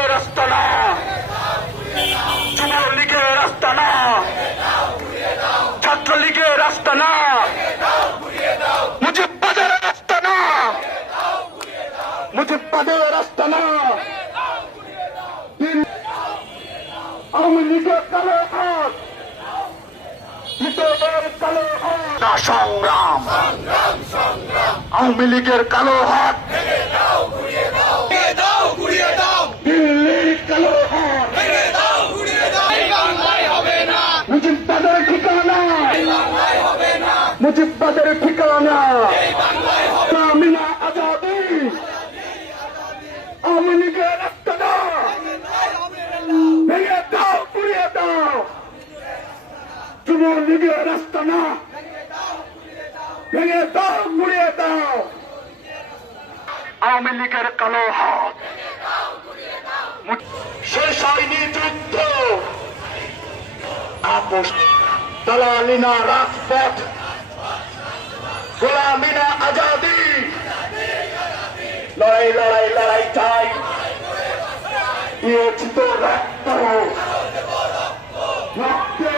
যুবলীগের আস্তানা, যুবলীগের আস্তানা, ছাত্রলীগের আস্তানা, মুজিববাদের আস্তানা, মুজিববাদের আস্তানা, আওয়ামী লীগের কালো হাত, হিন্দুদের কালো হাত, সংগ্রাম আওয়ামী লীগের কালো হাত, দিল্লির কালো হাত, মুজিববাদের ঠিকানা, মুজিববাদের ঠিকানা, মিনা আজাদি, আওয়ামী লীগের আস্তানা, ভেঙে দাও পুড়িয়ে দাও, যুবলীগের আস্তানা, ভেঙে দাও পুড়িয়ে দাও, আওয়ামী লীগের কালো হাত, শেষ হয়নি যুদ্ধ, আপোষ দালালিনা রাজপথ, গোলামিনা আজাদি, লড়াই লড়াই লড়াই চাই, দিয়েছি তো রক্ত, রক্তে